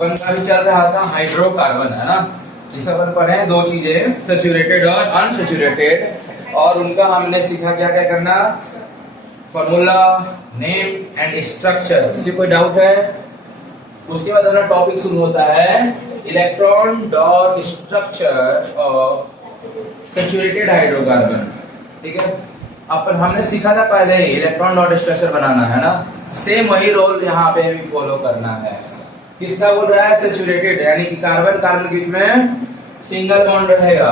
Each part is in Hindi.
अपन का भी चल रहा था हाइड्रोकार्बन, है ना। जिस अपन पढ़े हैं दो चीजें, सैचुरेटेड और अनसैचुरेटेड, और उनका हमने सीखा क्या क्या करना, फॉर्मूला, नेम एंड स्ट्रक्चर। किसी कोई डाउट है? उसके बाद अपना टॉपिक शुरू होता है electron dot structure of saturated hydrocarbon. ठीक है, अपन हमने सीखा था पहले ही इलेक्ट्रॉन डॉट स्ट्रक्चर बनाना, है ना। सेम वही रोल यहाँ पे भी फॉलो करना है। किसका बोल रहा है? सैचुरेटेड, यानी कि कार्बन कार्बन के बीच में सिंगल बॉन्ड रहेगा।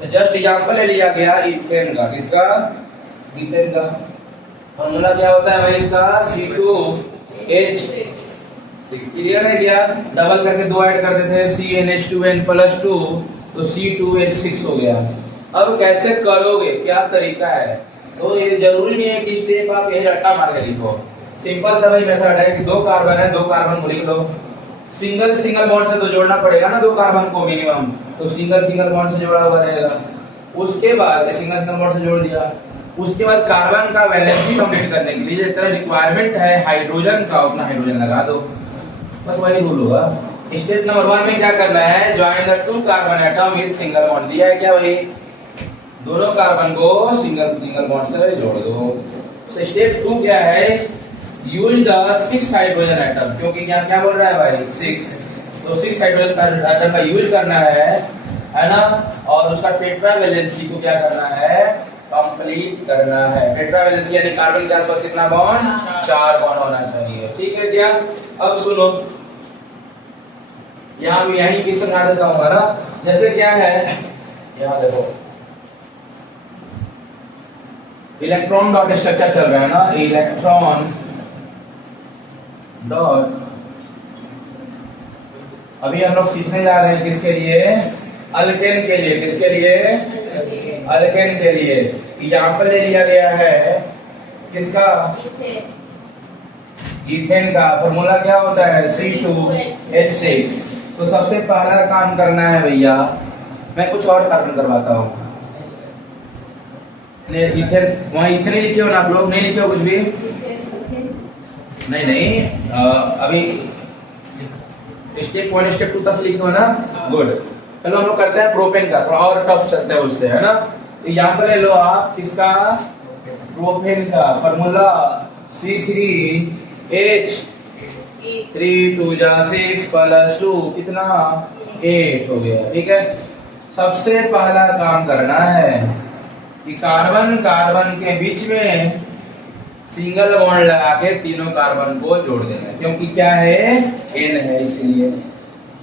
तो जस्ट एग्जांपल ले लिया गया इथेन का। किसका? इथेन का। फॉर्मूला क्या होता है भाई इसका? C2H6। क्लियर है क्या? डबल करके दो ऐड करते थे, CnH2n+2, तो C2H6 हो गया। अब कैसे करोगे, क्या तरीका है? तो ये जरूरी नहीं है कि स्टेप आप यही रट्टा मार के लिखो। सिंपल सा भाई मेथड है कि दो कार्बन है, दो कार्बन को लिख लो। सिंगल सिंगल बॉन्ड से तो जोड़ना पड़ेगा ना दो कार्बन को मिनिमम, तो सिंगल सिंगल बॉन्ड से जोड़ा हुआ रहेगा। उसके बाद सिंगल सिंगल बॉन्ड से जोड़ दिया। उसके बाद कार्बन का वैलेंसी कंप्लीट करने के लिए जितना रिक्वायरमेंट है हाइड्रोजन का, उतना हाइड्रोजन लगा दो। बस वही रूल होगा। स्टेप नंबर 1 में क्या करना है? Join the two carbon atom with single bond. दिया है क्या भाई? दोनों कार्बन को सिंगल सिंगल बॉन्ड से जोड़ दो। स्टेप 2 क्या है? यूज द 6 हाइड्रोजन एटम, क्योंकि क्या क्या बोल रहा है भाई? 6। तो 6 हाइड्रोजन एटम का यूज करना है ना। और उसका टेट्रा वैलेंसी को क्या करना है? कंप्लीट करना है। टेट्रा वैलेंसी यानी कार्बन के आसपास कितना बॉन्ड? 4 बॉन्ड होना चाहिए। ठीक है क्या? अब सुनो, यहाँ भी यही की समझा देता हूँ ना। जैसे क्या है, यहाँ देखो इलेक्ट्रॉन डॉट स्ट्रक्चर चल रहा है ना। इलेक्ट्रॉन डॉट, अभी हम लोग सीखने जा रहे हैं किसके लिए? अल्केन के लिए। किसके लिए? अल्केन के लिए। एग्जाम्पल ले लिया गया है किसका? इथेन का। फॉर्मूला क्या होता है? C2H6। तो सबसे पहला काम करना है भैया, मैं कुछ और कार्बन करवाता हूँ। इथेन, वहाँ इथेन ही लिखे हो ना आप लोग? नहीं लिखे हो कुछ भी? नहीं, अभी स्टेप 1 स्टेप 2 तक लिखे हो ना? गुड। चलो हम लोग करते हैं प्रोपेन का, थोड़ा और टफ चलते हैं उससे, है ना। एग्जाम्पल ले लो आप किसका? प्रोपेन का। फॉर्मूला C3H, 3 2 6 + 2 कितना? 8 हो गया। ठीक है, सबसे पहला काम करना है कि कार्बन कार्बन के बीच में सिंगल बॉन्ड लगा के तीनों कार्बन को जोड़ देना है, क्योंकि क्या है? N है इसलिए।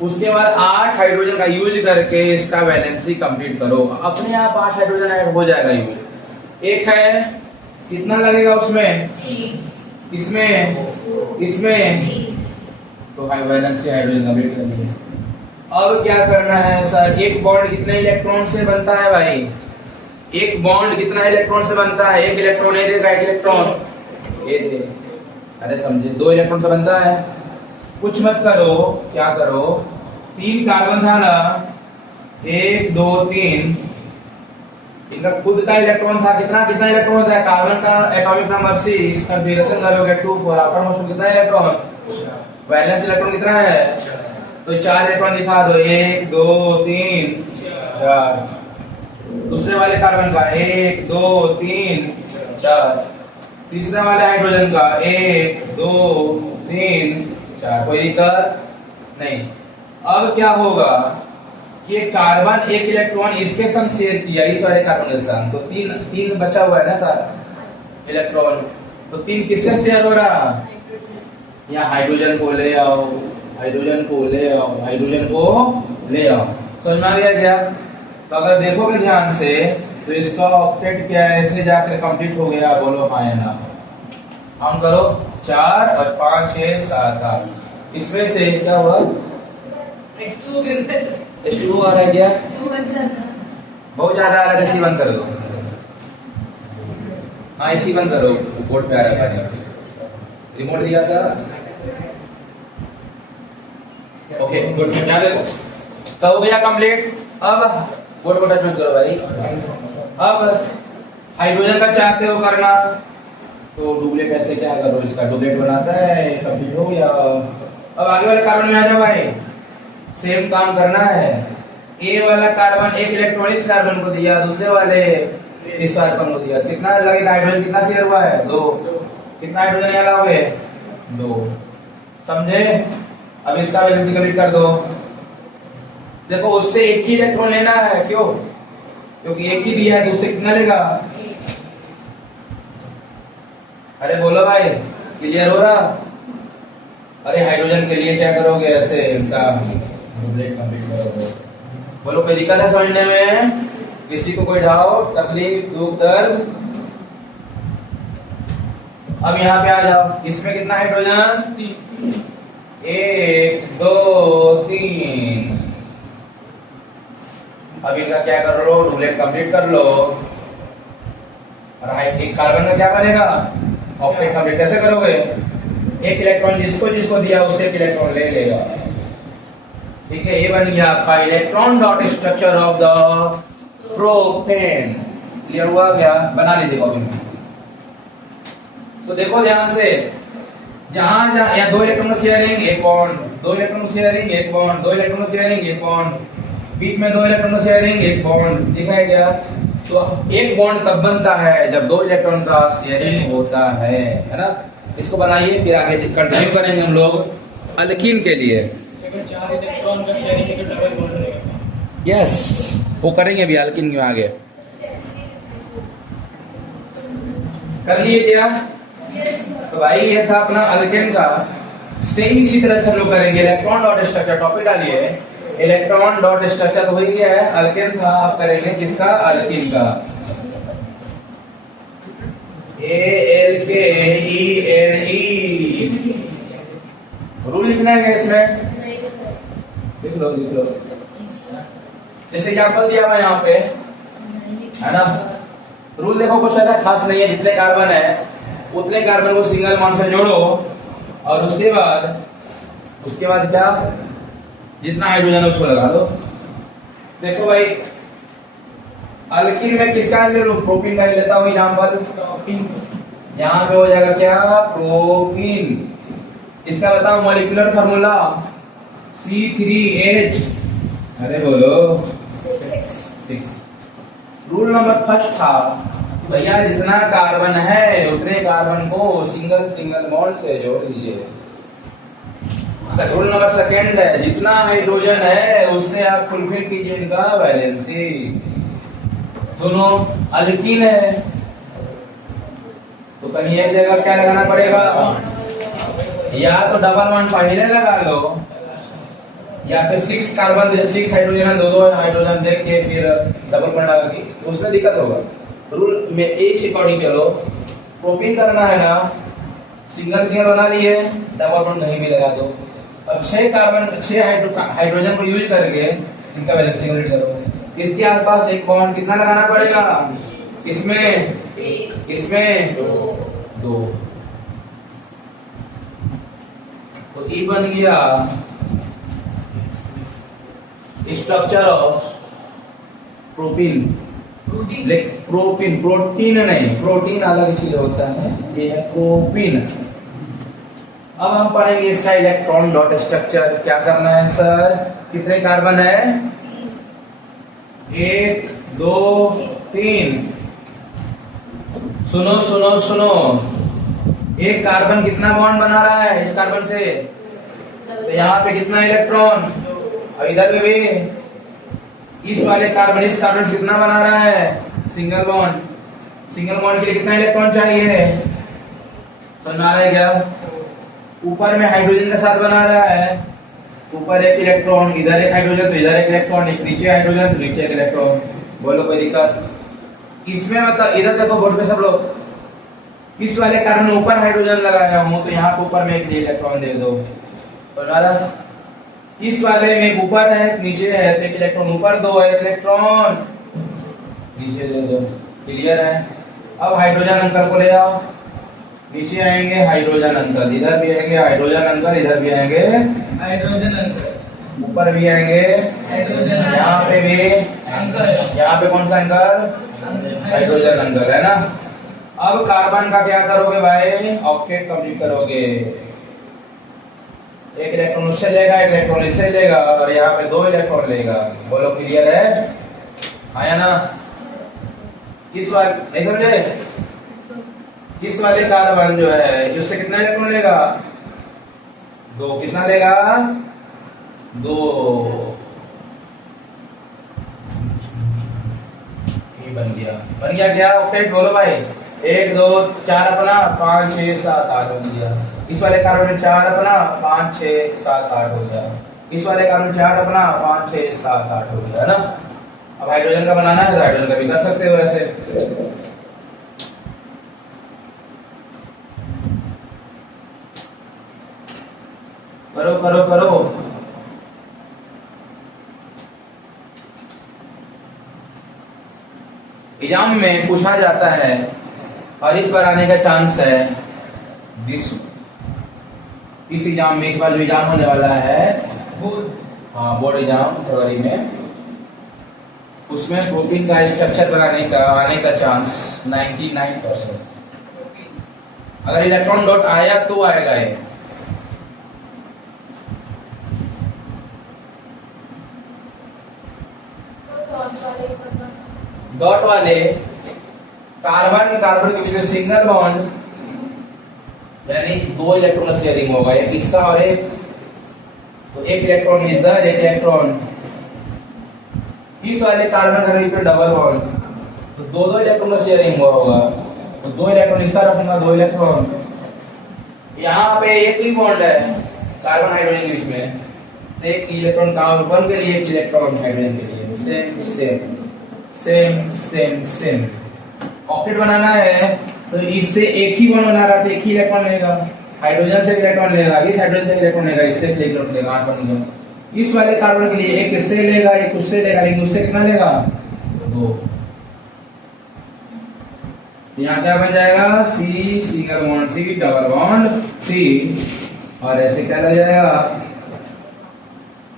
उसके बाद 8 हाइड्रोजन का यूज करके इसका वैलेंसी कंप्लीट करो। अपने आप 8 हाइड्रोजन ऐड हो जाएगा यूज। एक है, कितना लगेगा उसमें? इसमें तो वैलेंसी हाइड्रोजन कंप्लीट कर लिया। अब क्या करना है सर? एक बॉन्ड कितने इलेक्ट्रॉन से बनता है भाई? एक बॉन्ड कितना इलेक्ट्रॉन से बनता है? एक इलेक्ट्रॉन ए देगा, एक इलेक्ट्रॉन ए दे। अरे समझे, 2 इलेक्ट्रॉन से बनता है। कुछ मत करो, क्या करो? 3 कार्बन था ना, 1 2 3, इनका खुद का इलेक्ट्रॉन था। कितना कितना इलेक्ट्रॉन होता है? कार्बन का एटॉमिक नंबर 6, कंफिगरेशन करोगे 2 4, आउटर मोस्ट कितना इलेक्ट्रॉन? वैलेंस इलेक्ट्रॉन कितना है? तो 4 इलेक्ट्रॉन दिखा दो, 1 2 3 4। दूसरे वाले कार्बन का 1 2 3 4। तीसरे वाले हाइड्रोजन का 1 2 3 4। कोई दिक्कत नहीं। अब क्या होगा कि कार्बन एक इलेक्ट्रॉन इसके संग शेयर किया, इस वाले कार्बन के संग, तो 3 बचा हुआ है ना का इलेक्ट्रॉन। तो 3 किससे शेयर हो रहा? यहाँ हाइड्रोजन को ले आओ, हाइड्रोजन को ले आओ, हाइड्रोजन को ले आओ। समझ में आ गया क्या? तो अगर देखोगे ध्यान से तो इसका ऑक्टेट क्या है? ऐसे जाकर कंप्लीट हो गया। बोलो हाँ या ना? हम करो 4 और 5 6 7 8। इसमें से क्या हुआ? H2O आ रहा है क्या? बहुत ज्यादा आ रहा है। इसी बंद कर दो। हाँ इसी बंद करो, बोर्ड पे आ रहा है। रिमोट दिया था। Okay good. क्या देखो तो भैया कंप्लीट। अब बोर्ड को टच मत करो भाई। अब हाइड्रोजन का चाहते हो करना, तो डुप्लीकेट कैसे क्या करो? इसका डुप्लीकेट बनाता है, कंप्लीट हो गया। अब आगे वाले कार्बन में आ जाओ भाई, सेम काम करना है। ए वाला कार्बन एक इलेक्ट्रॉन इस कार्बन को दिया, दूसरे वाले इस कार्बन को दिया, कितना लगेगा हाइड्रोजन, कितना शेयर हुआ है 2, कितना हाइड्रोजन यहाँ लगाओगे 2, समझे। अब इसका वैलेंसी कंप्लीट कर दो। देखो उससे एक ही इलेक्ट्रॉन लेना है, क्यों, क्योंकि एक ही दिया है, तो उससे कितना लेगा। अरे बोलो भाई, क्लियर हो रहा। अरे हाइड्रोजन के लिए क्या करोगे, ऐसे इनका डुप्लेट कंप्लीट करोगे। बोलो कोई दिक्कत है समझने में, किसी को कोई डाउट, तकलीफ, दुख, दर्द। अब यहाँ पे आ जाओ, इसमें कितना हाइड्रोजन 1 2 3। अब इनका क्या कर लो, डुप्लेट कंप्लीट कर लो। और एक कार्बन का क्या बनेगा, ऑक्टेट कंप्लीट कैसे करोगे, एक इलेक्ट्रॉन जिसको जिसको दिया उससे एक इलेक्ट्रॉन ले लेगा, ठीक है। ये बन गया आपका electron dot structure of the propane. Clear हुआ क्या, बना लीजिए कॉपी में। तो देखो ध्यान से, जहां जहां या 2 electron sharing 1 bond, 2 electron sharing 1 bond, 2 electron sharing 1 bond, बीच में 2 इलेक्ट्रॉन शेयरिंग 1 बॉन्ड, दिखा है क्या। तो एक बॉन्ड तब बनता है जब 2 इलेक्ट्रॉन का शेयरिंग होता है ना। इसको बनाइए, फिर आगे कंटिन्यू करेंगे हम लोग अल्कीन के लिए। अगर 4 इलेक्ट्रॉन का शेयरिंग है तो डबल बॉन्ड रहेगा। यस, वो करेंगे अभी अल्कीन में आगे। कर लिए क्या, तो भाई ये था अपना अल्केन का। सेम इसी तरह से हम लोग करेंगे इलेक्ट्रॉन डॉट स्ट्रक्चर। टॉपिक डालिए, इलेक्ट्रॉन डॉट स्ट्रक्चर तो हो गया है, अल्केन था, आप करेंगे किसका, अल्कीन का। ALKENE रूल लिखना है इसमें, लिख लो लिख लो। जैसे एग्जाम्पल दिया हुआ यहाँ पे है ना। रूल देखो कुछ ऐसा खास नहीं है, जितने कार्बन है उतने कार्बन को सिंगल बॉन्ड से जोड़ो, और उसके बाद क्या, जितना हाइड्रोजन है उसको लगा दो। देखो भाई अल्कीन में किसका ले लो, प्रोपीन का लेता हूं एग्जांपल। यहाँ पे हो जाएगा क्या, प्रोपीन। इसका बताओ मॉलिक्यूलर फार्मूला C3H, अरे बोलो 6। रूल नंबर फर्स्ट था भैया जितना कार्बन है उतने कार्बन को सिंगल सिंगल बॉन्ड से जोड़ दीजिए। रूल नंबर सेकंड है जितना हाइड्रोजन है उससे आप फुलफिल कीजिए इनका वैलेंसी। दोनों अल्कीन है तो कहीं एक जगह क्या लगाना पड़ेगा, या तो डबल बॉन्ड पहले लगा लो या फिर 6 कार्बन 6 हाइड्रोजन दो हाइड्रोजन दे के फिर डबल बॉन्ड लगा के, उसमें दिक्कत होगा। रूल में इस अकॉर्डिंग चलो, प्रोपीन करना है ना, सिंगल सिंगल बना लिए, डबल बॉन्ड कहीं भी लगा दो। अब 6 कार्बन 6 हाइड्रोजन को यूज करके इनका वैलेंसी कंप्लीट करो। इसके आसपास एक बॉन्ड कितना लगाना पड़ेगा, इसमें 2। तो ई बन गया स्ट्रक्चर ऑफ प्रोपीन। प्रोटीन नहीं, प्रोटीन अलग चीज होता है, ये है प्रोपीन। अब हम पढ़ेंगे इसका इलेक्ट्रॉन डॉट स्ट्रक्चर। क्या करना है सर, कितने कार्बन है, 1 2 3। सुनो सुनो सुनो, एक कार्बन कितना बॉन्ड बना रहा है इस कार्बन से, तो यहाँ पे कितना इलेक्ट्रॉन, और इधर भी इस वाले कार्बन इस कार्बन से कितना बना रहा है, सिंगल बॉन्ड। सिंगल बॉन्ड के लिए कितना इलेक्ट्रॉन चाहिए, समझ में आ रहा है क्या। ऊपर में हाइड्रोजन के साथ बना रहा है, ऊपर एक इलेक्ट्रॉन, इधर एक हाइड्रोजन तो इधर एक इलेक्ट्रॉन, एक नीचे हाइड्रोजन तो नीचे एक इलेक्ट्रॉन। बोलो कोई दिक्कत इसमें, मतलब इधर देखो बोर्ड पे सब लोग, इस वाले कार्बन में ऊपर हाइड्रोजन लगाया हूं तो यहाँ पे ऊपर में एक इलेक्ट्रॉन दे दो। इस वाले में ऊपर है नीचे है, तो एक इलेक्ट्रॉन ऊपर दो, एक इलेक्ट्रॉन नीचे दे दो। क्लियर है। अब हाइड्रोजन अंकल को ले आओ, नीचे आएंगे हाइड्रोजन अंकल, इधर भी आएंगे हाइड्रोजन अंकल, इधर भी आएंगे हाइड्रोजन अंकल, ऊपर भी आएंगे हाइड्रोजन, यहाँ पे भी अंकल, यहाँ पे कौन सा अंकल, हाइड्रोजन अंकल है ना। अब कार्बन का क्या करोगे भाई, ऑक्टेट कंप्लीट करोगे। एक इलेक्ट्रॉन उससे लेगा, एक इलेक्ट्रॉन इससे लेगा, और यहाँ पे 2 इलेक्ट्रॉन लेगा। बोलो क्लियर है? आया ना? किस वाले नहीं समझे? किस वाले कार्बन जो है उससे कितना इलेक्ट्रॉन लेगा? 2। कितना लेगा? 2। ये बन गया क्या? ऑक्टेट बोलो भाई। 1 2 4 अपना, 5 6 7 8 बन गया। इस वाले कार्बन में 4 अपना, 5 6 7 8 हो गया। इस वाले कार्बन में 4 अपना, 5 6 7 8 हो गया, है ना? अब हाइड्रोजन का बनाना है तो हाइड्रोजन का भी कर सकते हो ऐसे। करो करो करो। एग्जाम में पूछा जाता है और इस बार आने का चांस है इस एग्जाम में। इस बार जो एग्जाम होने वाला है बोर्ड एग्जाम फरवरी में, उसमें प्रोटीन का स्ट्रक्चर बनाने का आने का चांस 99%। अगर इलेक्ट्रॉन डॉट आया तो आएगा ये। डॉट वाले कार्बन कार्बन के बीच में सिंगल बॉन्ड, यानी 2 इलेक्ट्रॉन शेयरिंग होगा, एक इसका और एक, तो एक इलेक्ट्रॉन इधर, एक इलेक्ट्रॉन इस वाले कार्बन का बीच में डबल बॉन्ड, तो 2 इलेक्ट्रॉन का शेयरिंग हुआ होगा। तो 2 इलेक्ट्रॉन इसका रखूंगा, 2 इलेक्ट्रॉन यहाँ पे एक ही बॉन्ड है कार्बन हाइड्रोजन के बीच में, तो एक इलेक्ट्रॉन कार्बन के लिए, एक इलेक्ट्रॉन हाइड्रोजन के लिए। Same same same same same. Octet बनाना है तो इससे एक ही बॉन्ड बना रहा है, एक ही इलेक्ट्रॉन लेगा। हाइड्रोजन से इलेक्ट्रॉन लेगा, इस हाइड्रोजन से इलेक्ट्रॉन लेगा, इससे इलेक्ट्रॉन लेगा, 8 बन गया। इस वाले कार्बन के लिए एक इससे लेगा, एक उससे लेगा, लेकिन उससे कितना लेगा? 2। यहाँ क्या बन जाएगा? C single bond C, double bond C, और ऐसे क्या लग जाएगा?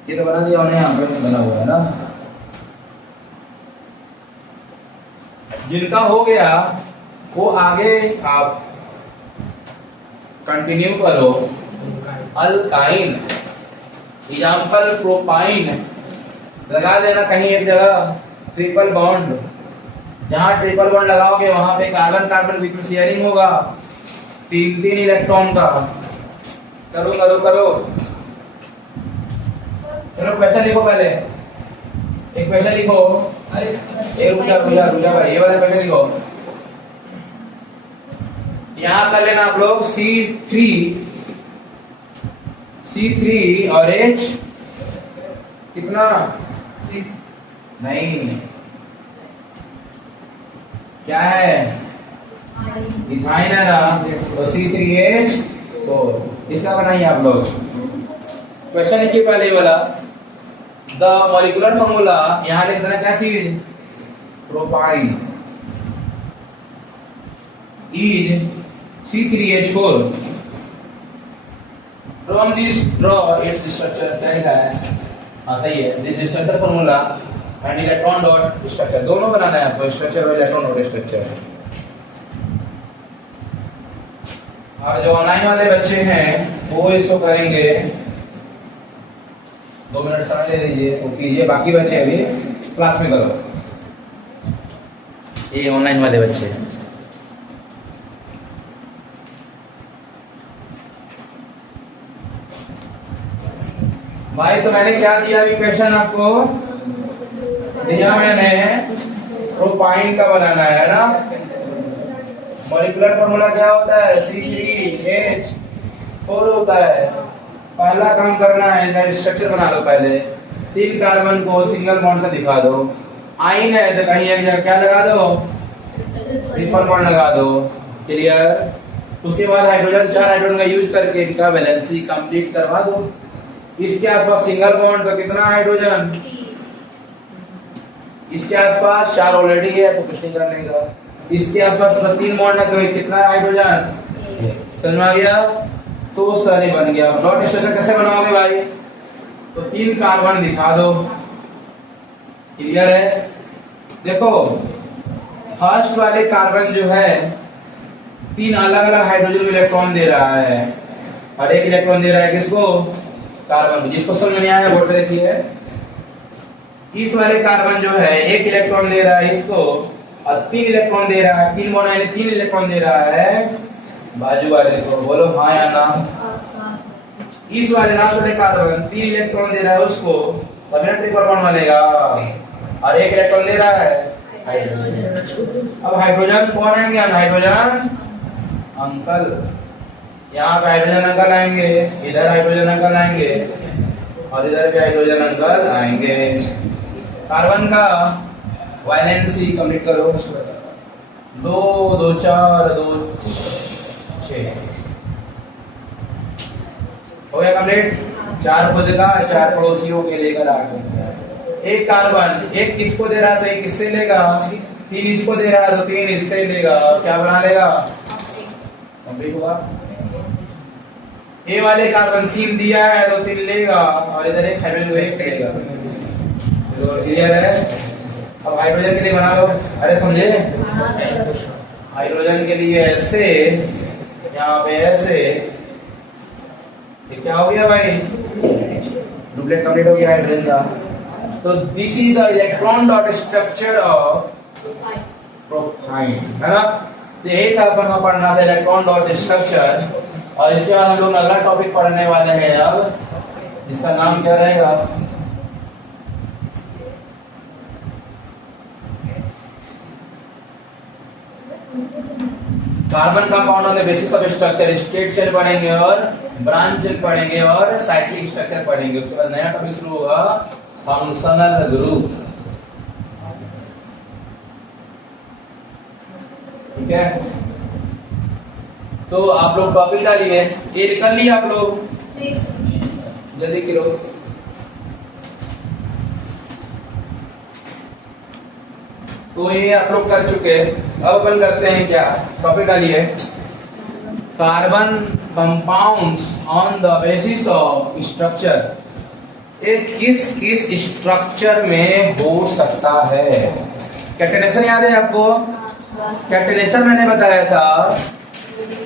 ये तो बना दिया उन्हें, यहाँ पे बना हुआ है ना। जिनका हो गया वो आगे आप कंटिन्यू करो। अल्काइन, एग्जाम्पल प्रोपाइन, लगा देना कहीं एक जगह ट्रिपल बॉन्ड। जहां ट्रिपल बॉन्ड लगाओगे वहां पे कार्बन कार्बन बीच में शेयरिंग होगा, 3 इलेक्ट्रॉन का। करो करो करो। चलो क्वेश्चन लिखो पहले, एक क्वेश्चन लिखो। रुक जा भाई, ये वाला क्वेश्चन लिखो। यहाँ कर लेना आप लोग C3 और H कितना? नहीं, क्या है? इथाइन है ना, तो C3H4। इसका बनाइए आप लोग। क्वेश्चन लिखिए पहले वाला। द मॉलिक्यूलर फॉर्मूला, यहाँ लिख देना क्या चीज? Propyne is C3H4। From this draw its structure. क्या लिखा है? हाँ सही है। This structure formula and electron dot structure, दोनों बनाना है आपको, स्ट्रक्चर और इलेक्ट्रॉन डॉट स्ट्रक्चर। और जो ऑनलाइन वाले बच्चे हैं वो इसको करेंगे, 2 मिनट समय ले लीजिए, वो कीजिए। बाकी बच्चे अभी क्लास में करो, ये ऑनलाइन वाले बच्चे। भाई तो मैंने क्या दिया अभी क्वेश्चन आपको? दिया मैंने प्रोपाइन का बनाना है ना। मॉलिक्यूलर फॉर्मूला क्या होता है? C3H4 होता है। पहला काम करना है, स्ट्रक्चर बना लो पहले। 3 कार्बन को सिंगल बॉन्ड से दिखा दो। आइन है तो कहीं एक जगह क्या लगा दो? ट्रिपल बॉन्ड लगा दो। क्लियर? उसके बाद हाइड्रोजन, 4 हाइड्रोजन का यूज करके इनका वैलेंसी कंप्लीट करवा दो। इसके आसपास सिंगल बॉन्ड तो कितना हाइड्रोजन? इसके आसपास 4 ऑलरेडी है तो कुछ नहीं करने का। इसके आसपास बस 3 बॉन्ड है तो कितना हाइड्रोजन? समझ में आ गया? तो सारे बन गया। डॉट स्ट्रक्चर कैसे बनाओगे भाई? तो 3 कार्बन दिखा दो। क्लियर है? देखो फर्स्ट वाले कार्बन जो है 3 अलग अलग हाइड्रोजन इलेक्ट्रॉन दे रहा है, और एक इलेक्ट्रॉन दे रहा है किसको? कार्बन, जिसको समझ में नहीं आया बोर्ड पे देखिए। इस वाले कार्बन जो है एक इलेक्ट्रॉन दे रहा है इसको, और 3 इलेक्ट्रॉन दे रहा है, 3 बॉन्ड यानी 3 इलेक्ट्रॉन दे रहा है बाजू वाले को। बोलो हाँ या ना। इस वाले लास्ट वाले कार्बन 3 इलेक्ट्रॉन दे रहा है उसको, तब ट्रिपल बॉन्ड बनेगा। और 1 इलेक्ट्रॉन दे रहा है हाइड्रोजन। अब हाइड्रोजन कौन आएंगे? Hydrogen uncle. यहाँ पे हाइड्रोजन अंकल आएंगे, इधर हाइड्रोजन अंकल आएंगे, और इधर भी हाइड्रोजन अंकल आएंगे। कार्बन का वैलेंसी कंप्लीट करो। 2 2 4 2 6 हो गया कंप्लीट। 4 खुद का, 4 पड़ोसियों के लेकर 8। एक कार्बन एक किसको दे रहा है तो एक इससे लेगा, 3 इसको दे रहा है तो 3 इससे लेगा, क्या बना लेगा? कंप्लीट हुआ। ए वाले कार्बन 3 दिया है तो 3 लेगा, और इधर एक हाइड्रोजन 1 लेगा। क्लियर है? अब हाइड्रोजन के लिए बना लो। अरे समझे? हाइड्रोजन के लिए ऐसे, यहाँ पे ऐसे, ये क्या हो गया भाई? डुप्लेट कंप्लीट हो गया हाइड्रोजन का। तो this is the electron dot structure of propyne, है ना? तो यही था अपन का पढ़ना था इलेक्ट्रॉन डॉट स्ट्रक्चर। और इसके बाद हम लोग अगला टॉपिक पढ़ने वाले हैं अब, जिसका नाम क्या रहेगा? Carbon compound on the basis of structure. State chain पढ़ेंगे और ब्रांच चेन पढ़ेंगे और साइक्लिक स्ट्रक्चर पढ़ेंगे। उसके बाद नया टॉपिक शुरू होगा, फंक्शनल ग्रुप। ठीक है, तो आप लोग टॉपिक डालिए। ये कर लिया आप लोग? जल्दी करो। तो ये आप लोग कर चुके। अब अपन करते हैं क्या? टॉपिक डालिए। Carbon compounds on the basis of structure. ये किस किस स्ट्रक्चर में हो सकता है? कैटेनेशन याद है आपको? कैटेनेशन मैंने बताया था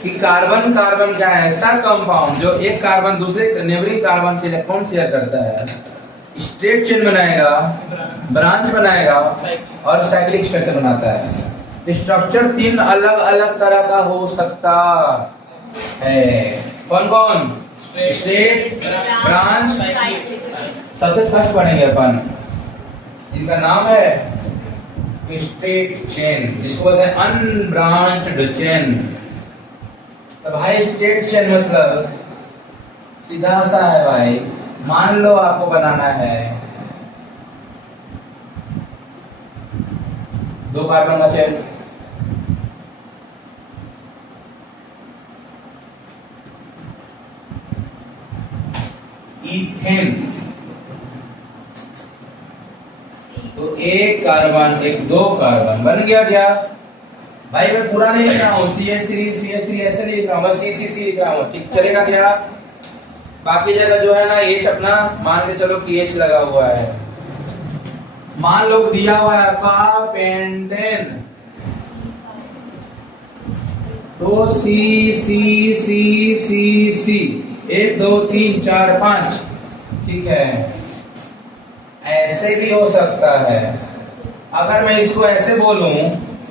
कि कार्बन कार्बन क्या है? ऐसा कंपाउंड जो एक कार्बन दूसरे नेबरिंग कार्बन से इलेक्ट्रॉन शेयर करता है, स्ट्रेट चेन बनाएगा, ब्रांच बनाएगा और साइक्लिक स्ट्रक्चर बनाता है। स्ट्रक्चर 3 अलग अलग तरह का हो सकता है। कौन कौन? स्ट्रेट, ब्रांच, सबसे फर्स्ट पढ़ेंगे अपन, इनका नाम है स्ट्रेट चेन, जिसको बोलते हैं अनब्रांच्ड चेन। तो भाई स्ट्रेट चेन मतलब सीधा सा है भाई। मान लो आपको बनाना है 2 कार्बन का चेन, इथेन। तो 1 कार्बन 1 2 कार्बन बन गया क्या भाई? मैं पूरा नहीं लिख रहा हूँ, CH3 ऐसे नहीं लिख रहा हूँ, बस C लिख रहा हूँ। ठीक चलेगा क्या? बाकी जगह जो है ना H अपना मान के चलो कि H लगा हुआ है। मान लो दिया हुआ है आपका पेंटेन, तो C 1 2 3 4 5। ठीक है, ऐसे भी हो सकता है। अगर मैं इसको ऐसे बोलूं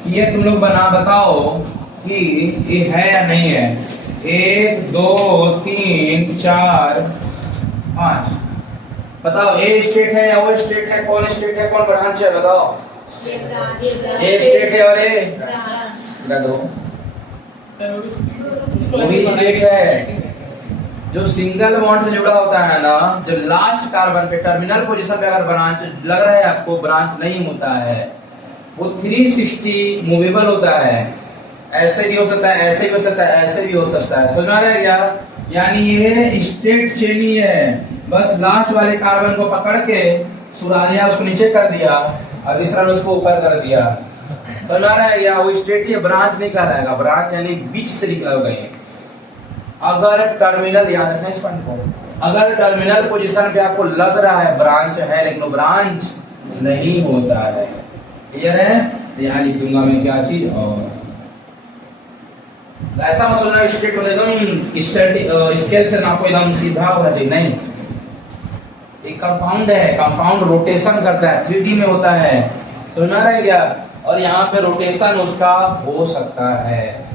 कि ये तुम लोग बताओ कि ये है या नहीं है। 1 2 3 4 5 बताओ, ए स्टेट है या वो स्टेट है? कौन स्टेट है, कौन ब्रांच है? बताओ। ए स्टेट है और ए बता दो। वही स्टेट है जो सिंगल बॉन्ड से जुड़ा होता है ना, जो लास्ट कार्बन पे टर्मिनल पोजीशन पे अगर ब्रांच लग रहा है आपको, ब्रांच नहीं होता है, वो 360 मूवेबल होता है। ऐसे भी हो सकता है, ऐसे भी हो सकता है, ऐसे भी हो सकता है। समझ आ रहा है क्या? यानी ये स्ट्रेट चेन ही है, बस लास्ट वाले कार्बन को पकड़ के सुरा दिया, उसको नीचे कर दिया, और दूसरा ने उसको ऊपर कर दिया। समझ आ रहा है क्या? वो स्ट्रेट ही ब्रांच नहीं कहलाएगा। ब्रांच यानी बीच से निकल गए। अगर टर्मिनल, याद रखना इस पॉइंट को, अगर टर्मिनल पोजीशन पे आपको लग रहा है ब्रांच है, लेकिन वो ब्रांच नहीं होता है। क्लियर है? यहाँ लिख दूंगा मैं क्या चीज। और ऐसा मत सोचना स्ट्रेट हो एकदम स्केल से नापो एकदम सीधा होना चाहिए, नहीं। एक कंपाउंड है, कंपाउंड रोटेशन करता है, 3D में होता है, समझ में आ रहा है क्या? और यहाँ पे रोटेशन उसका हो सकता है,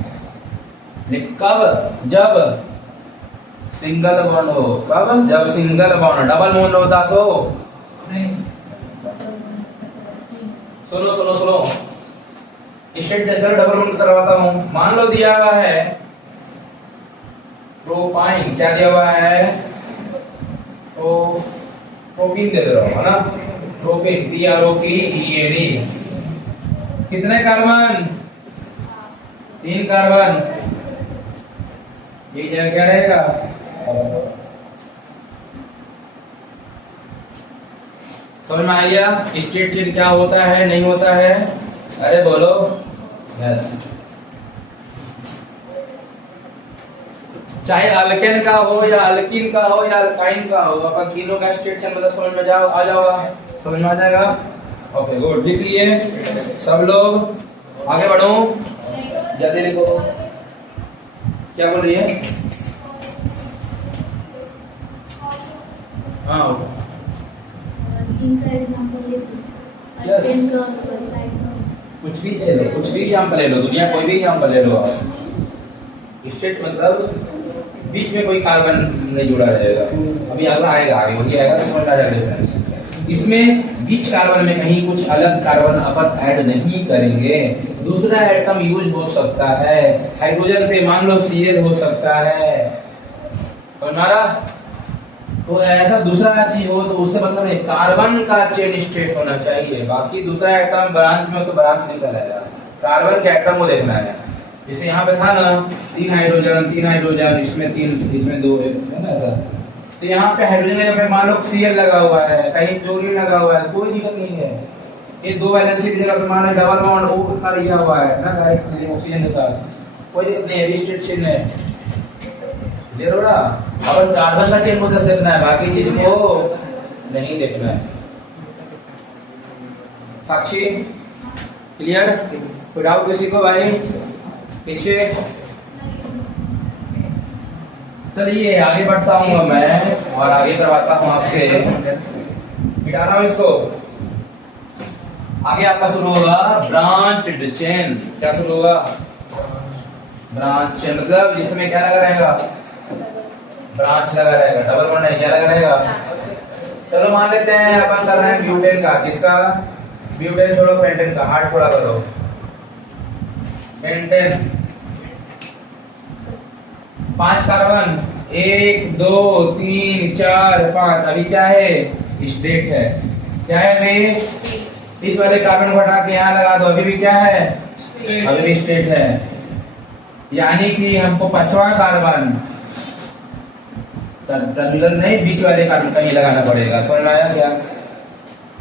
लेकिन कब? जब सिंगल बॉन्ड हो। कब? जब सिंगल बॉन्ड। डबल बॉन्ड होता तो नहीं। सुनो सुनो सुनो, स्टेट देकर डबल बॉन्ड करवाता हूं। मान लो दिया हुआ है प्रोपाइन, क्या दिया हुआ है? प्रोपीन दे रहा हूं, है ना? Propene, PROPENE। कितने कार्बन? 3 कार्बन। ये क्या रहेगा? समझ में आ गया स्टेट चेंज क्या होता है, नहीं होता है? अरे बोलो। यस। चाहे अल्केन का हो या अल्कीन का हो या अल्काइन का हो, अपन तीनों का स्टेट चेंज मतलब समझ में जाओ, आ जाओगा, समझ में आ जाएगा। ओके गुड, लिख लिए सब लोग। आगे बढ़ो, जल्दी लिखो। क्या बोल रही है? हाँ इनका एग्जांपल ले लो। Yes. इनका टाइप कुछ भी ले लो, कुछ भी एग्जाम्पल ले लो, दुनिया कोई भी एग्जाम्पल ले लो आप। स्टेट मतलब बीच में कोई कार्बन नहीं जुड़ा रहेगा। अभी अगला आएगा, आगे वही आएगा तो समझ आ जाएगा। इसमें बीच कार्बन में कहीं कुछ अलग कार्बन अपन ऐड नहीं करेंगे, दूसरा एटम यूज हो सकता है। हाइड्रोजन पे मान लो Cl हो सकता है, हमारा तो ऐसा दूसरा चीज हो तो उससे मतलब नहीं, कार्बन का चेन स्टेट होना चाहिए। बाकी दूसरा एटम ब्रांच में हो तो ब्रांच निकल आएगा, कार्बन के एटम को देखना है। जैसे यहाँ पे था ना 3 हाइड्रोजन, 3 हाइड्रोजन, इसमें 3, इसमें 2 है ना ऐसा। तो यहाँ पे हाइड्रोजन पे मान लो Cl लगा हुआ है, कहीं क्लोरीन लगा हुआ है, कोई दिक्कत नहीं है। ये 2 वैलेंसी की जगह पे मान लो डबल बॉन्ड O का लिया हुआ है ना डायरेक्ट ऑक्सीजन के साथ, कोई दिक्कत नहीं है। स्टेट चिन्ह है, ले लो ना। अपन कार्बन का चेन को जस्ट देखना है, बाकी चीज को नहीं देखना है। साक्षी क्लियर? कोई डाउट किसी को भाई? पीछे चलिए आगे बढ़ता हूँ मैं और आगे करवाता हूँ आपसे। मिटा रहा हूँ इसको। आगे आपका शुरू होगा ब्रांच्ड चेन। क्या शुरू होगा? ब्रांच चेन, मतलब जिसमें क्या लगा रहेगा? ब्रांच लगा रहेगा, डबल बॉन्ड नहीं, क्या लगा रहेगा? चलो मान लेते हैं अपन कर रहे हैं ब्यूटेन का। किसका? ब्यूटेन छोड़ो, पेंटेन का। हार्ड थोड़ा करो। Pentane 5 carbon, 1 2 3 4 5। अभी क्या है? स्टेट है। क्या है अभी? इस वाले कार्बन को हटा के यहाँ लगा दो, अभी भी क्या है? अभी भी स्टेट है। यानी कि हमको 5वां कार्बन टर्मिनल नहीं, बीच वाले कार्बन कहीं लगाना पड़ेगा। समझ में आया क्या?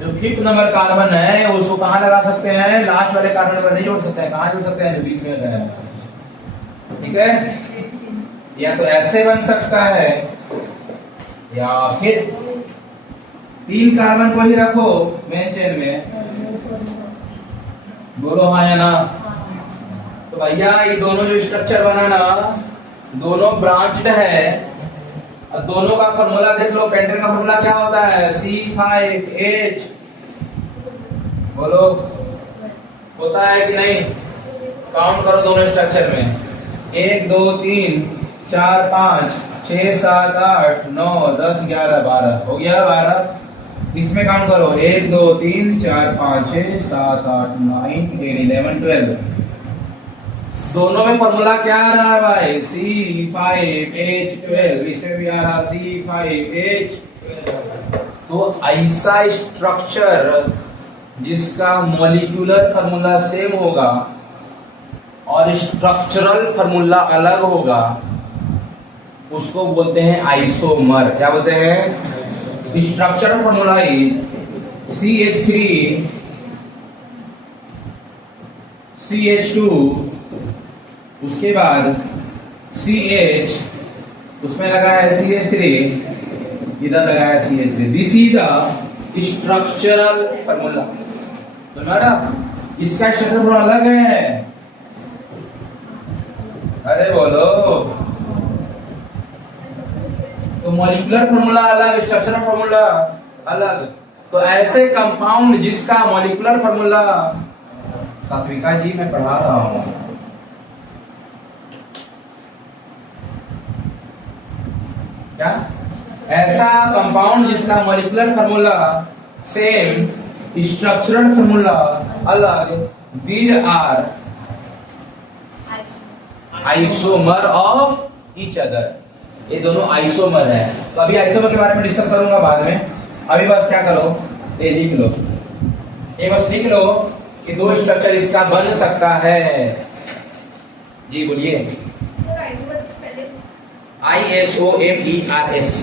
जो 5th नंबर कार्बन है उसको कहाँ लगा सकते हैं? लास्ट वाले कार्बन पर नहीं जोड़ सकते हैं। कहाँ जोड़ सकते हैं? जो बीच में है। ठीक है? या तो ऐसे बन सकता है या फिर 3 कार्बन को ही रखो मेन चेन में। बोलो हाँ या ना? तो भैया ये दोनों जो स्ट्रक्चर बना ना, दोनों ब्रांच्ड है। और दोनों का फॉर्मूला देख लो। पेंटेन का फॉर्मूला क्या होता है? C5H। बोलो होता है कि नहीं? काउंट करो दोनों स्ट्रक्चर में। 1 2 3 4 5 6 7 8 9 10 11 12 हो गया 12। इसमें काउंट करो 1 2 3 4 5 6 7 8 9 10 11 12। दोनों में फॉर्मूला क्या आ रहा है भाई? C5H12। इसमें भी आ रहा C5H। तो ऐसा स्ट्रक्चर जिसका मॉलिक्यूलर फार्मूला सेम होगा और स्ट्रक्चरल फार्मूला अलग होगा, उसको बोलते हैं आइसोमर। क्या बोलते हैं? स्ट्रक्चरल फार्मूला CH3 CH2, उसके बाद CH, उसमें लगा है CH3, इधर लगा है CH3। This is the structural formula. तो ना इसका स्ट्रक्चरल फार्मूला अलग है। अरे बोलो। तो मॉलिक्यूलर फार्मूला अलग, स्ट्रक्चरल फार्मूला अलग। तो ऐसे कंपाउंड जिसका मॉलिक्यूलर फार्मूला, सात्विका जी मैं पढ़ा रहा हूं, क्या ऐसा कंपाउंड जिसका molecular formula same, structural formula अलग, these are isomer of each other, ये दोनों आइसोमर है। तो अभी आइसोमर के बारे में डिस्कस करूंगा बाद में, अभी बस क्या करो, ये लिख लो, ये बस लिख लो कि दो स्ट्रक्चर इसका बन सकता है। जी बोलिए। ISOMERS,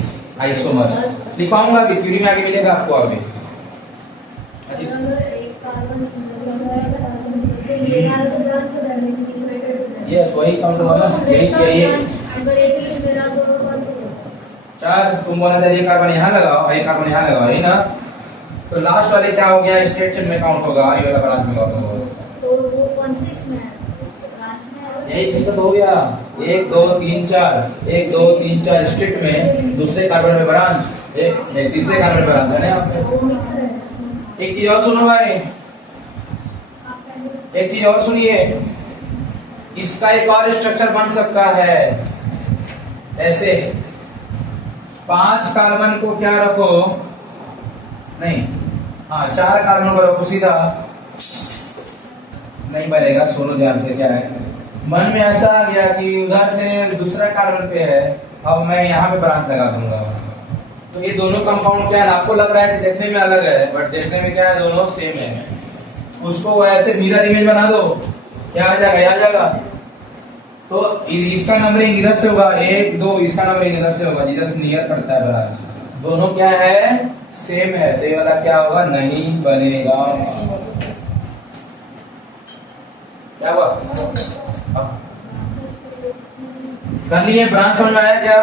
आइसोमर्स लिखवाऊंगा अभी, थ्योरी में आगे मिलेगा आपको अभी। अगर एक कार्बन ये डाल तो ब्रांच हो जाएगा, लेकिन यस वही काउंट होगा ना, यही यही अगर एक ही मेरा तो कौन सा चार, तुम बोला था ये कार्बन यहाँ लगाओ, ये कार्बन यहाँ लगाओ, है ना। तो लास्ट वाले क्या हो गया, स्टेट चेन में काउंट होगा, ये वाला ब्रांच में काउंट होगा। तो वो कौन से इसमें है, ब्रांच में है? यही चीज तो हो गया, 1 2 3 4, 1 2 3 4 स्टेट में, दूसरे कार्बन में ब्रांच, एक तीसरे कार्बन में ब्रांच है ना यहाँ पे। वो मिक्स है। एक चीज और सुनो भाई, एक चीज और सुनिए, इसका एक और स्ट्रक्चर बन सकता है ऐसे, 5 कार्बन को क्या रखो, नहीं हाँ 4 कार्बन को रखो सीधा, नहीं बनेगा, सुनो ध्यान से। क्या है, मन में ऐसा आ गया कि उधर से दूसरा कार्बन पे है, अब मैं यहाँ पे ब्रांच लगा दूंगा। तो ये दोनों कंपाउंड क्या है, आपको लग रहा है कि देखने में अलग है, बट देखने में क्या है, दोनों सेम है। उसको ऐसे मिरर इमेज बना दो, क्या आ जाएगा, आ जाएगा। तो इसका नंबरिंग इधर से होगा 1 2, इसका नंबरिंग इधर से होगा, जिधर से नियर पड़ता है ब्रांच, दोनों क्या है, सेम है। तो ये वाला क्या होगा, नहीं बनेगा। क्या हुआ, कर लिए, ब्रांच समझ में आया क्या?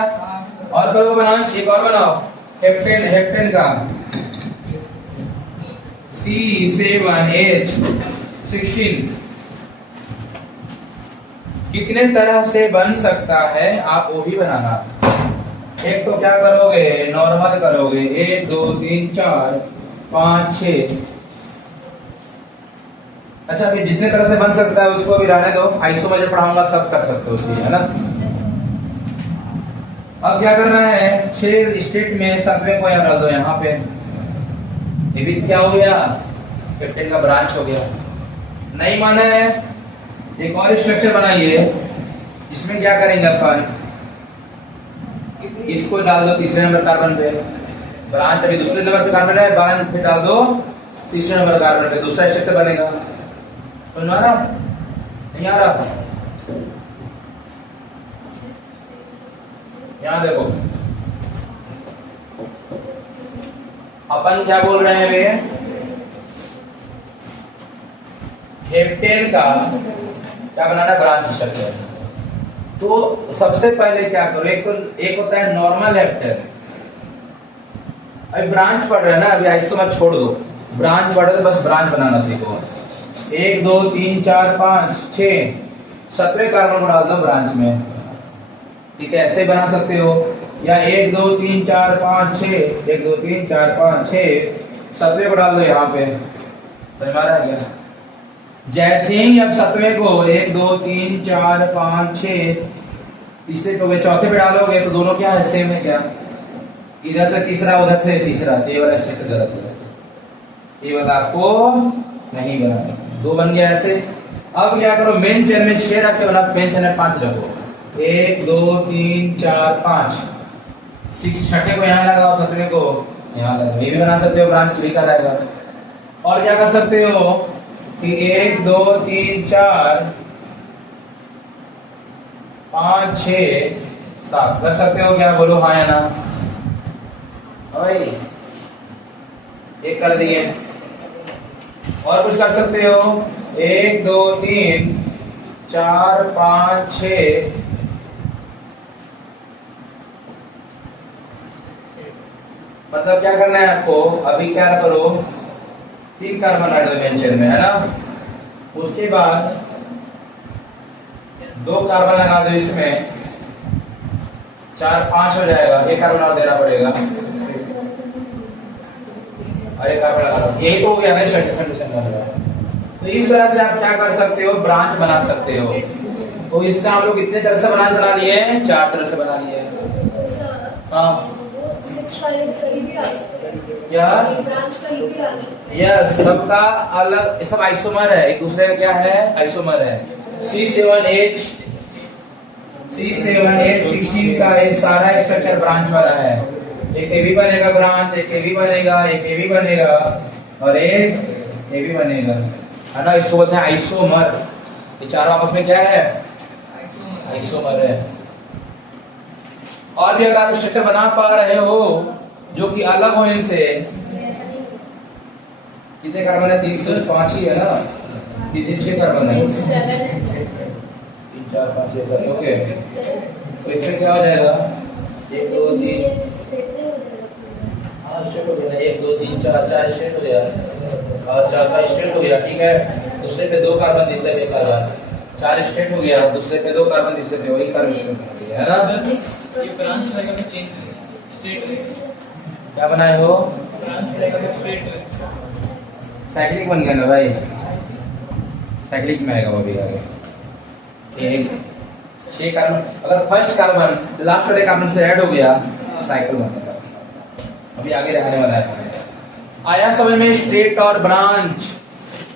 और करो ब्रांच, एक और बनाओ, हेप्टेन, हेप्टेन का C7H16 कितने तरह से बन सकता है, आप वो भी बनाना। एक तो क्या करोगे, नॉर्मल करोगे, 1 2 3 4 5 6। अच्छा अभी जितने तरह से बन सकता है उसको अभी रहने दो, आइसोमर जब पढ़ाऊंगा तब कर सकते हो उसकी, है ना। अब क्या करना है, 6 स्टेट में 7वें को यहाँ डाल दो, यहाँ पे ये भी क्या हो गया, कैप्टन का ब्रांच हो गया। नहीं माना है, एक और स्ट्रक्चर बनाइए जिसमें क्या करेंगे अपन, इसको डाल दो तीसरे नंबर कार्बन पे, ब्रांच अभी दूसरे नंबर पे कार्बन है, ब्रांच पे डाल दो तीसरे नंबर कार्बन पे, दूसरा स्ट्रक्चर बनेगा। समझ आ रहा, नहीं आ रहा? यहां देखो अपन क्या बोल रहे हैं भैया, हेप्टेन का क्या बनाना, ब्रांच स्ट्रक्चर। तो सबसे पहले क्या करो, एक होता है नॉर्मल हेप्टेन, अभी ब्रांच पढ़ रहे हैं ना, अभी आइसोमर छोड़ दो, ब्रांच पढ़ रहे तो बस ब्रांच बनाना सीखो। 1 2 3 4 5 6 7वें कार्बन को डाल दो ब्रांच में, ठीक है, ऐसे बना सकते हो। या 1 2 3 4 5 6, 1 2 3 4 5 6 7वें को डाल दो यहाँ पे, समझ में आ रहा है क्या? जैसे ही अब 7वें को 1 2 3 4 5 6 तीसरे को चौथे पे डालोगे तो दोनों क्या है, सेम है क्या, इधर से तीसरा उधर से तीसरा, ये वाला स्ट्रक्चर गलत हो जाता, ये वाला आपको नहीं बनाना। 2 बन गया ऐसे। अब क्या करो, मेन चेन में 6 रखे वाला, मेन चेन में 5 रखो, 1 2 3 4 5, 6 छठे को यहाँ लगाओ, 7वें को यहाँ लगाओ, ये भी बना सकते हो, ब्रांच भी कर आएगा। और क्या कर सकते हो कि 1 2 3 4 5 6 7 कर सकते हो क्या, बोलो हाँ या ना भाई, एक कर दिए। और कुछ कर सकते हो, 1 2 3 4 5 6 मतलब क्या करना है आपको, अभी क्या करो, 3 कार्बन हाइड्रोजन चेन में है ना, उसके बाद 2 कार्बन लगा दो इसमें, 4 5 हो जाएगा, 1 कार्बन और देना पड़ेगा। और एक कार्बन लगा लो, यही तो हो गया ना सॉल्यूशन का मतलब। तो इस तरह से आप क्या कर सकते हो, ब्रांच बना सकते हो। तो इसका हम लोग कितने तरह से बना लिए, 4 तरह से बना लिए। हाँ क्या, यस, सबका अलग, सब आइसोमर है, एक दूसरे का क्या है, आइसोमर है। C7H16 का ये सारा स्ट्रक्चर ब्रांच वाला है। एक ए भी बनेगा ब्रांच, एक ए भी बनेगा, एक ए भी बनेगा और एक ए भी बनेगा, है ना। इसको बोलते हैं आइसोमर। ये चारों आपस में क्या है, आइसोमर है। और भी अगर आप स्ट्रक्चर बना पा रहे हो जो कि अलग हो इनसे, कितने कार्बन है, 305 ही है ना, कितने 6 कार्बन है, 3 4 5 6 7, ओके। तो इसमें क्या हो जाएगा, 1 2 3, हाँ स्ट्रेट हो गया, 1 2 3 4 4 स्ट्रेट हो गया, और 4 का स्ट्रेट हो गया, ठीक है। दूसरे पे 2 कार्बन, तीसरे पे कार्बन, 4 स्ट्रेट हो गया, दूसरे पे 2 कार्बन, तीसरे पे वही कार्बन, है ना। ये ब्रांच रहेगा तो चेंज स्ट्रेट रहेगा, क्या बनाए हो, ब्रांच रहेगा तो स्ट्रेट रहेगा, साइक्लिक बन गया ना भाई, साइक्लिक में आएगा वो भी आगे। एक 6 कार्बन, अगर फर्स्ट कार्बन लास्ट वाले कार्बन से ऐड हो गया साइकिल बनेगा। अभी आगे रहने वाला है। आया समझ में स्ट्रेट और ब्रांच,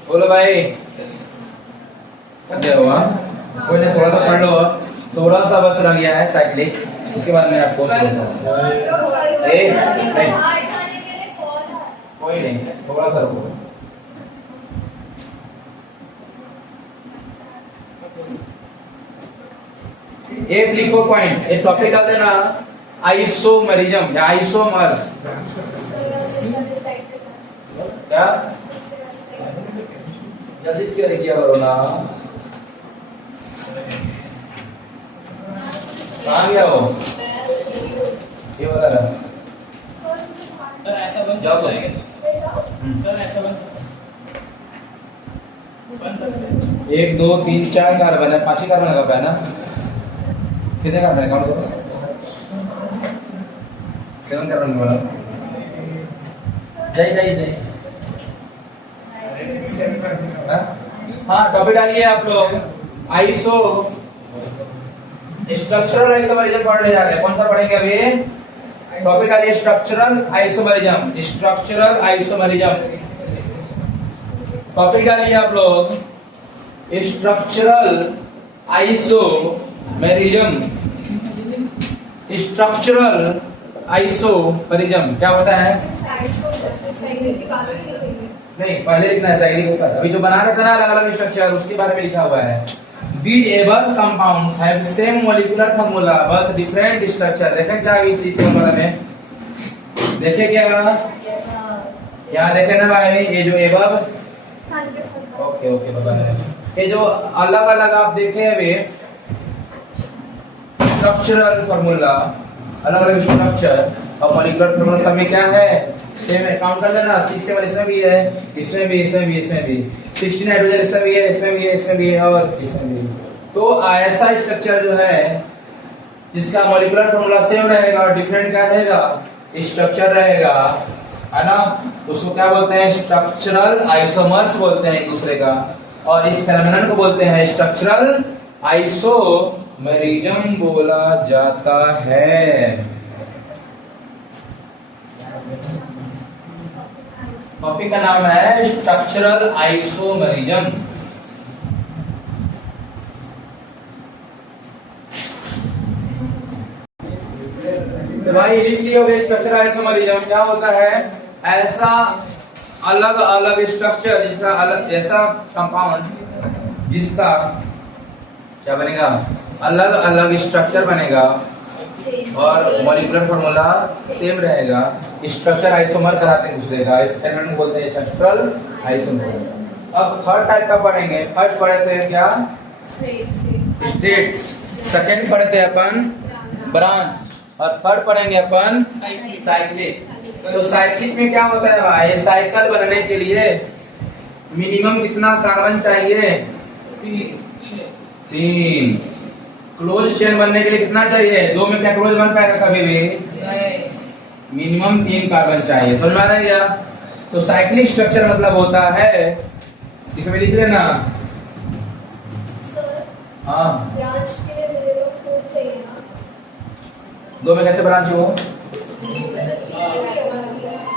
बोलो भाई क्या हुआ, कोई नहीं, थोड़ा सा पढ़ लो, थोड़ा सा बस रह गया है साइक्लिक, उसके बाद मैं आपको कोई नहीं, थोड़ा सा रुको। एक लिखो पॉइंट, एक टॉपिक डाल देना, आइसोमरिज्म या आइसोमर्स। क्या जल्दी किया करो ना, कहाँ गया हो, ये वाला ना। सर ऐसा बन जाओ तो। जाएगा, सर ऐसा बन सकता है। 1 2 3 4 कार्बन है, 5 ही कार्बन लगा पाया ना, कितने कार्बन है काउंट करो, 7 कार्बन वाला, जाइए हाँ टॉपिक डालिए आप लोग, आइसो स्ट्रक्चरल आइसोमरिज्म पढ़ने जा रहे हैं। कौन सा पढ़ेंगे अभी, टॉपिक डालिए structural isomerism, structural isomerism topic डालिए आप लोग, स्ट्रक्चरल आइसोमरिज्म। स्ट्रक्चरल आइसोमरिज्म क्या होता है, नहीं पहले लिखना है साइक्लिक के ऊपर, अभी जो बना रहे थे ना अलग अलग स्ट्रक्चर उसके बारे में लिखा हुआ है। These above compounds have same molecular formula but different structure। देखें क्या इस फॉर्मूला में, देखे क्या, यहाँ देखे ना भाई, ये जो above, ओके ओके बता रहे, ये जो अलग अलग आप देखे अभी स्ट्रक्चरल फॉर्मूला, अलग अलग स्ट्रक्चर और मॉलिक्यूलर फॉर्मूला सब में क्या है, सेम है। काउंट कर लेना, 6 इसमें भी है, इसमें भी, इसमें भी, इसमें भी, 16 हाइड्रोजन इसमें भी है, इसमें भी है, इसमें भी है और इसमें भी। तो ऐसा स्ट्रक्चर जो है जिसका मॉलिक्यूलर फॉर्मूला सेम रहेगा और डिफरेंट क्या रहेगा, स्ट्रक्चर रहेगा, है ना, उसको क्या बोलते हैं, स्ट्रक्चरल आइसोमर्स बोलते हैं एक दूसरे का। और इस फेनोमेनन को बोलते हैं स्ट्रक्चरल आइसोमरिज्म बोला जाता है। टॉपिक का नाम है स्ट्रक्चरल आइसोमरिज्म। तो भाई लिख लिया होगा स्ट्रक्चरल आइसोमरिज्म क्या होता है, ऐसा अलग अलग स्ट्रक्चर जिसका अलग, ऐसा कंपाउंड जिसका क्या बनेगा, अलग अलग स्ट्रक्चर बनेगा और मॉलिक्यूलर फॉर्मूला सेम रहेगा, स्ट्रक्चर आइसोमर कराते हैं दूसरे का, इस एलिमेंट को बोलते हैं स्ट्रक्चरल आइसोमर। अब थर्ड टाइप का पढ़ेंगे, फर्स्ट पढ़े थे क्या, स्ट्रेट, सेकंड पढ़े थे अपन ब्रांच और थर्ड पढ़ेंगे अपन साइक्लिक। तो साइक्लिक में क्या होता है भाई, साइकिल बनने के लिए मिनिमम कितना कार्बन चाहिए, 3। क्लोज चेन बनने के लिए कितना चाहिए, 2 में क्या क्लोज बन पाएगा कभी भी, मिनिमम 3 कार्बन चाहिए। समझ में आ रहा है क्या, तो साइक्लिक स्ट्रक्चर मतलब होता है, इसमें लिख लेना। सर हाँ, ब्रांच के लिए मेरे को फोर चाहिए ना। दो में कैसे ब्रांच हो?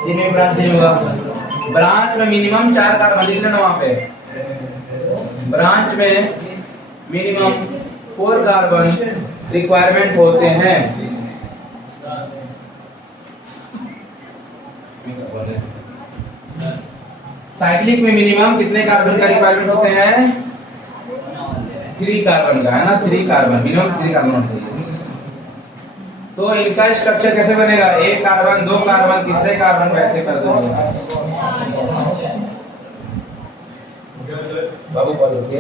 तीन में ब्रांच नहीं होगा। ब्रांच में मिनिमम 4 कार्बन लिख लेना वहां पे। ब्रांच में मिनिमम 4 कार्बन रिक्वायरमेंट होते हैं। साइक्लिक में मिनिमम कितने कार्बन का रिक्वायरमेंट होते हैं? 3 कार्बन का, है ना। 3 कार्बन, मिनिमम 3 कार्बन होते हैं। तो इनका स्ट्रक्चर कैसे बनेगा? 1 कार्बन, 2 कार्बन, तीसरे कार्बन को ऐसे कर दो। बाबू कॉल होके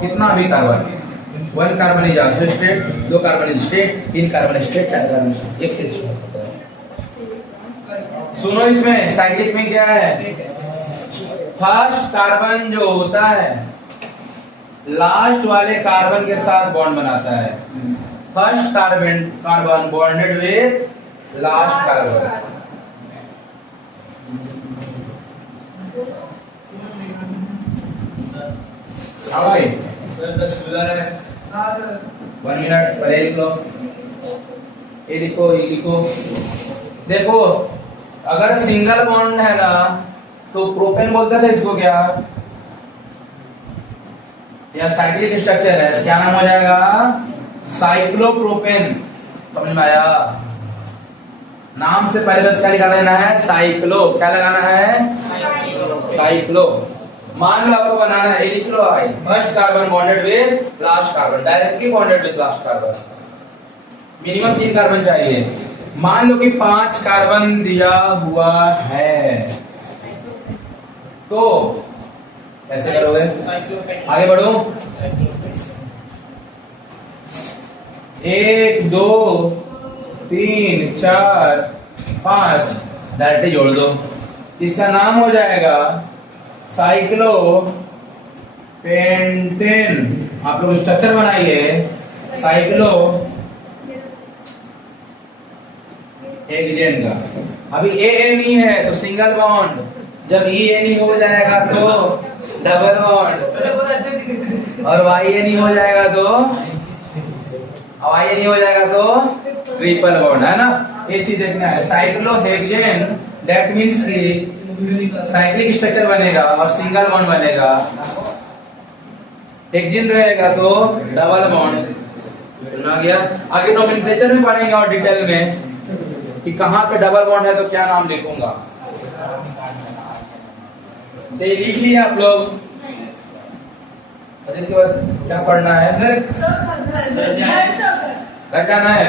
कितना भी carbon, 1 carbon is also straight, 2 carbon is straight, 3 carbon straight, 4 carbon straight, एक से स्ट्रेट होता है। सुनो, इसमें साइक्लिक में क्या है? फर्स्ट कार्बन जो होता है लास्ट वाले कार्बन के साथ बॉन्ड बनाता है। First carbon bonded with last carbon. आओ भाई, वन मिनट पहले लिख लो। ये लिखो, ये लिखो। देखो, अगर सिंगल बॉन्ड है ना तो प्रोपेन बोलते थे इसको, क्या या साइक्लिक स्ट्रक्चर है, क्या नाम हो जाएगा? साइक्लोप्रोपेन। समझ में आया? नाम से पहले बस क्या लिखा देना है? साइक्लो। क्या लगाना है? साइक्लो। मान लो आपको बनाना है, लिख लो भाई, first carbon bonded with last carbon, directly bonded with last carbon, minimum 3 carbon चाहिए। मान लो कि 5 कार्बन दिया हुआ है, तो ऐसे करोगे। आगे बढ़ो। 1 2 3 4 5 डायरेक्टली जोड़ दो। इसका नाम हो जाएगा साइक्लो पेंटेन। आप लोग स्ट्रक्चर बनाइए, साइक्लो हेक्सेन का। अभी ए नहीं है तो सिंगल बॉन्ड, जब ई ए नहीं हो जाएगा तो डबल बॉन्ड, और वाई ए नहीं हो जाएगा तो ट्रिपल बॉन्ड, है ना। ये चीज देखना है। साइक्लो हेक्सेन, दैट मीन्स कि साइक्लिक स्ट्रक्चर बनेगा और सिंगल बॉन्ड बनेगा। हेक्सेन रहेगा तो डबल बॉन्ड। सुना गया? आगे नोमेनक्लेचर में पढ़ेंगे और डिटेल में कि कहां पे डबल बॉन्ड है तो क्या नाम लिखूंगा। तो ये लिख लिया आप लोग। और इसके बाद क्या पढ़ना है? घर जाना है।